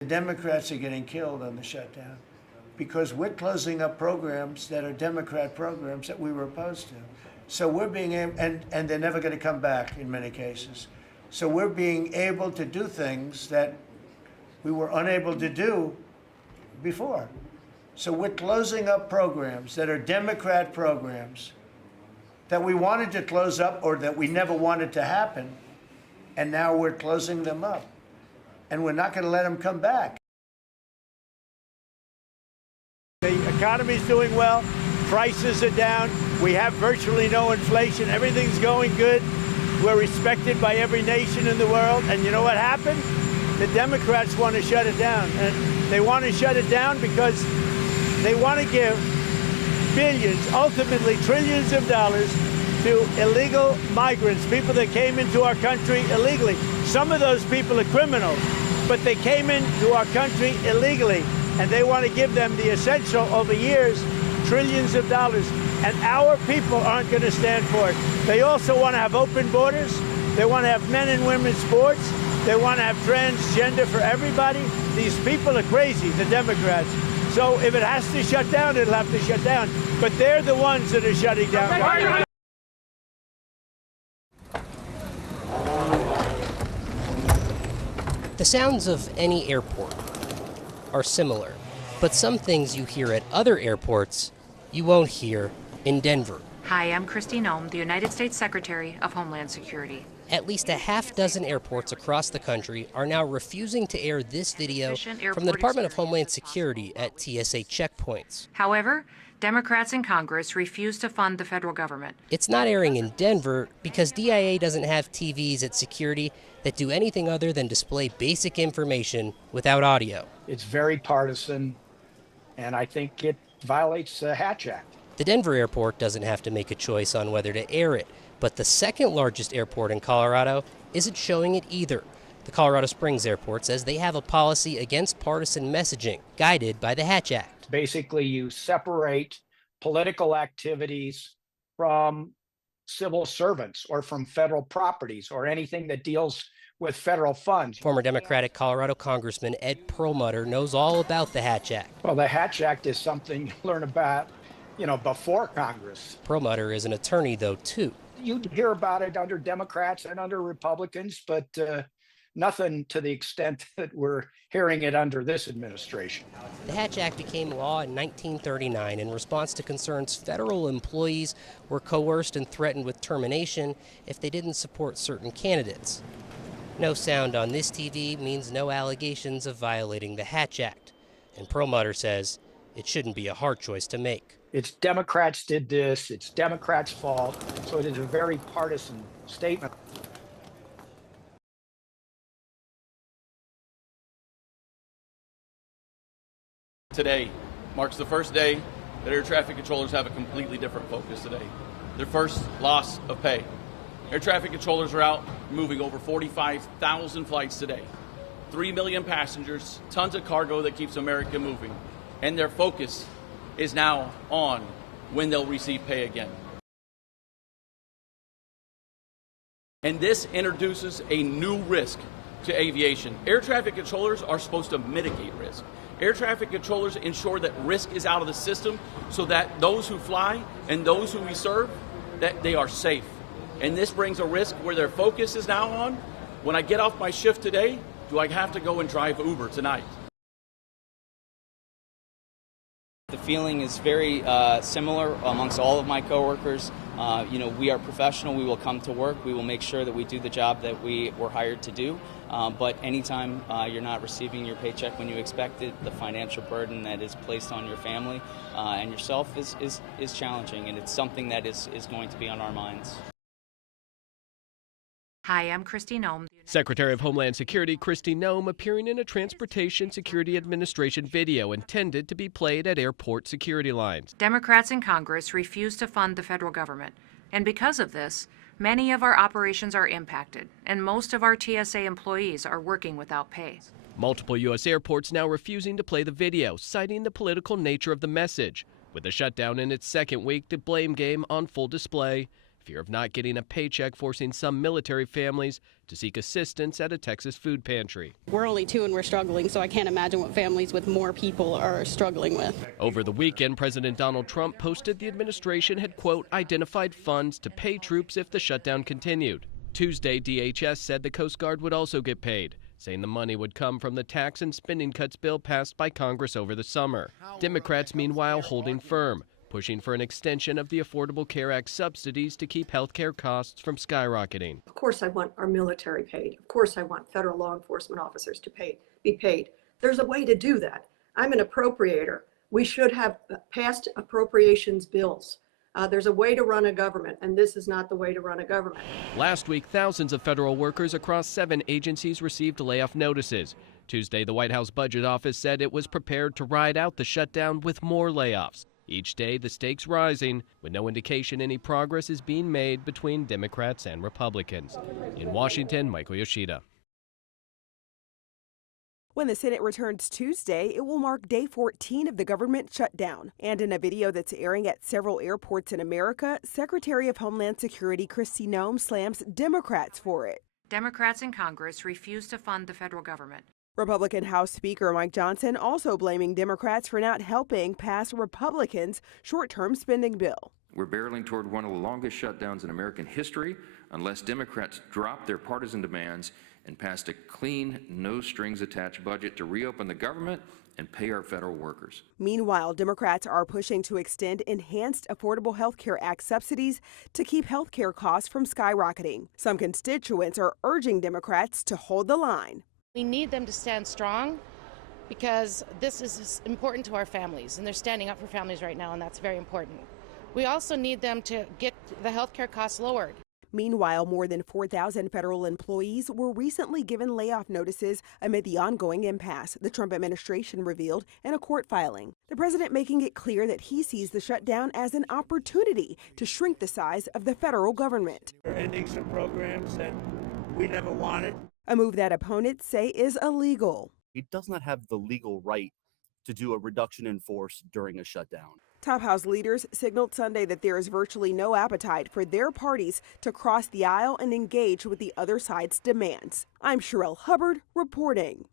The Democrats are getting killed on the shutdown because we're closing up programs that are Democrat programs that we were opposed to. So we're being able, and they're never going to come back in many cases. So we're being able to do things that we were unable to do before. So we're closing up programs that are Democrat programs that we wanted to close up or that we never wanted to happen, and now we're closing them up. And we're not going to let them come back. The economy's doing well, prices are down, we have virtually no inflation, everything's going good, we're respected by every nation in the world, and you know what happened? The Democrats want to shut it down, and they want to shut it down because they want to give billions, ultimately trillions of dollars to illegal migrants, people that came into our country illegally. Some of those people are criminals, but they came into our country illegally, and they want to give them the essential over years, trillions of dollars, and our people aren't going to stand for it. They also want to have open borders. They want to have men and women's sports. They want to have transgender for everybody. These people are crazy, the Democrats. So if it has to shut down, it'll have to shut down. But they're the ones that are shutting down. The sounds of any airport are similar, but some things you hear at other airports you won't hear in Denver. Hi, I'm Christine Ohm, the United States Secretary of Homeland Security. At least a half dozen airports across the country are now refusing to air this video from the Department of Homeland Security at TSA checkpoints. However, Democrats in Congress refuse to fund the federal government. It's not airing in Denver because DIA doesn't have TVs at security that do anything other than display basic information without audio. It's very partisan, and I think it violates the Hatch Act. The Denver airport doesn't have to make a choice on whether to air it, but the second largest airport in Colorado isn't showing it either. The Colorado Springs airport says they have a policy against partisan messaging, guided by the Hatch Act. Basically, you separate political activities from civil servants or from federal properties or anything that deals with federal funds. Former Democratic Colorado Congressman Ed Perlmutter knows all about the Hatch Act. Well, the Hatch Act is something you learn about, before Congress. Perlmutter is an attorney, though, too. You hear about it under Democrats and under Republicans, but nothing to the extent that we're hearing it under this administration. The Hatch Act became law in 1939 in response to concerns federal employees were coerced and threatened with termination if they didn't support certain candidates. No sound on this TV means no allegations of violating the Hatch Act. And Perlmutter says it shouldn't be a hard choice to make. It's Democrats did this, it's Democrats' fault, so it is a very partisan statement. Today marks the first day that air traffic controllers have a completely different focus today. Their first loss of pay. Air traffic controllers are out moving over 45,000 flights today. 3 million passengers, tons of cargo that keeps America moving. And their focus is now on when they'll receive pay again. And this introduces a new risk to aviation. Air traffic controllers are supposed to mitigate risk. Air traffic controllers ensure that risk is out of the system so that those who fly and those who we serve, that they are safe. And this brings a risk where their focus is now on, when I get off my shift today, do I have to go and drive Uber tonight? The feeling is very similar amongst all of my coworkers. We are professional. We will come to work. We will make sure that we do the job that we were hired to do. But anytime you're not receiving your paycheck when you expect it, the financial burden that is placed on your family and yourself is challenging, and it's something that is going to be on our minds. Hi, I'm Christine Ohm. Secretary of Homeland Security Kristi Noem appearing in a Transportation Security Administration video intended to be played at airport security lines. Democrats in Congress refuse to fund the federal government, and because of this, many of our operations are impacted, and most of our TSA employees are working without pay. Multiple U.S. airports now refusing to play the video, citing the political nature of the message. With the shutdown in its second week, the blame game on full display. Fear of not getting a paycheck forcing some military families to seek assistance at a Texas food pantry. We're only 2 and we're struggling, so I can't imagine what families with more people are struggling with. Over the weekend, President Donald Trump posted the administration had, quote, identified funds to pay troops if the shutdown continued. Tuesday, DHS said the Coast Guard would also get paid, saying the money would come from the tax and spending cuts bill passed by Congress over the summer. Democrats, meanwhile, holding firm, pushing for an extension of the Affordable Care Act subsidies to keep health care costs from skyrocketing. Of course I want our military paid. Of course I want federal law enforcement officers to be paid. There's a way to do that. I'm an appropriator. We should have passed appropriations bills. There's a way to run a government, and this is not the way to run a government. Last week, thousands of federal workers across 7 agencies received layoff notices. Tuesday, the White House Budget Office said it was prepared to ride out the shutdown with more layoffs. Each day, the stakes rising, with no indication any progress is being made between Democrats and Republicans. In Washington, Michael Yoshida. When the Senate returns Tuesday, it will mark day 14 of the government shutdown. And in a video that's airing at several airports in America, Secretary of Homeland Security Kristi Noem slams Democrats for it. Democrats in Congress refuse to fund the federal government. Republican House Speaker Mike Johnson also blaming Democrats for not helping pass Republicans' short-term spending bill. We're barreling toward one of the longest shutdowns in American history unless Democrats drop their partisan demands and pass a clean, no-strings-attached budget to reopen the government and pay our federal workers. Meanwhile, Democrats are pushing to extend enhanced Affordable Health Care Act subsidies to keep health care costs from skyrocketing. Some constituents are urging Democrats to hold the line. We need them to stand strong because this is important to our families, and they're standing up for families right now, and that's very important. We also need them to get the health care costs lowered. Meanwhile, more than 4,000 federal employees were recently given layoff notices amid the ongoing impasse, the Trump administration revealed in a court filing. The president making it clear that he sees the shutdown as an opportunity to shrink the size of the federal government. We're ending some programs that we never wanted. A move that opponents say is illegal. He does not have the legal right to do a reduction in force during a shutdown. Top House leaders signaled Sunday that there is virtually no appetite for their parties to cross the aisle and engage with the other side's demands. I'm Sherelle Hubbard reporting.